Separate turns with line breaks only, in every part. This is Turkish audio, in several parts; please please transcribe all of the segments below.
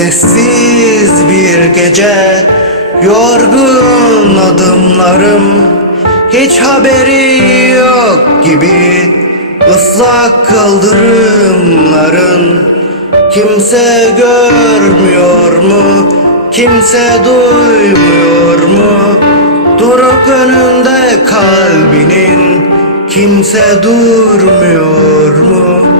Sessiz bir gece Yorgun adımlarım Hiç haberi yok gibi Islak kaldırımların Kimse görmüyor mu? Kimse duymuyor mu? Durup önünde kalbinin Kimse durmuyor mu?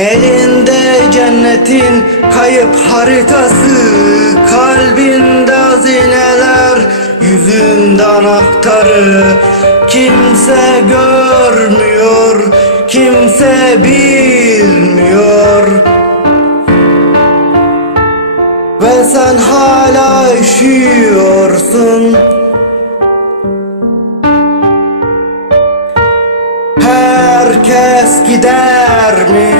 Elinde cennetin kayıp haritası Kalbinde hazineler yüzünde anahtarı Kimse görmüyor, kimse bilmiyor. Ve sen hala üşüyorsun. Herkes gider mi?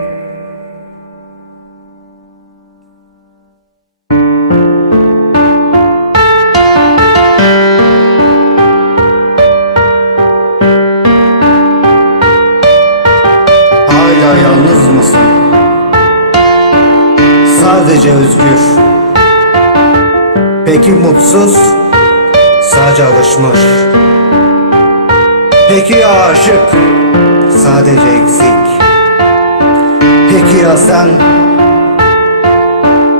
Sadece özgür. Peki mutsuz? Sadece alışmış. Peki aşık? Sadece eksik. Peki ya sen?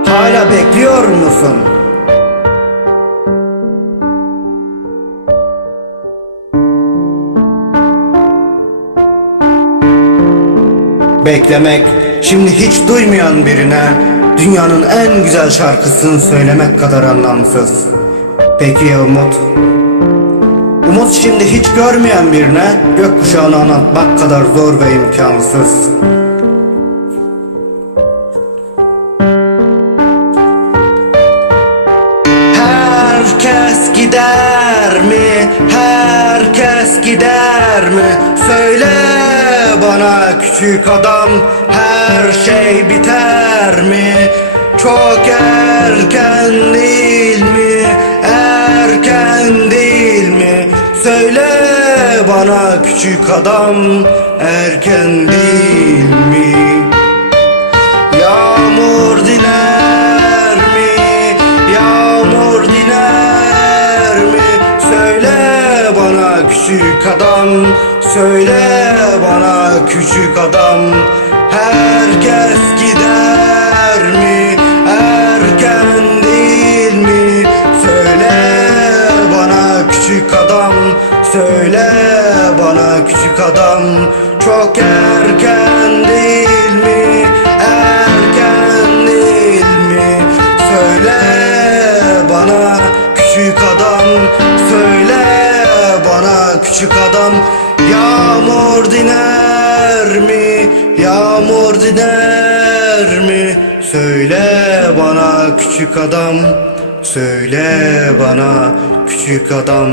Hala bekliyor musun? Beklemek, şimdi hiç duymayan birine dünyanın en güzel şarkısını söylemek kadar anlamsız. Peki ya umut? Umut şimdi hiç görmeyen birine gökkuşağını anlatmak kadar zor ve imkansız. Herkes gider mi? Herkes gider mi? Söyle bana küçük adam her şey biter mi? Çok erken değil mi? Erken değil mi? Söyle bana küçük adam erken değil mi? Yağmur diner mi? Yağmur diner mi? Söyle bana küçük adam Söyle bana küçük adam Herkes gider mi? Erken değil mi? Söyle bana küçük adam Söyle bana küçük adam Çok erken değil mi? Erken değil mi? Söyle bana küçük adam Söyle bana küçük adam Söyle bana küçük adam. Söyle bana küçük adam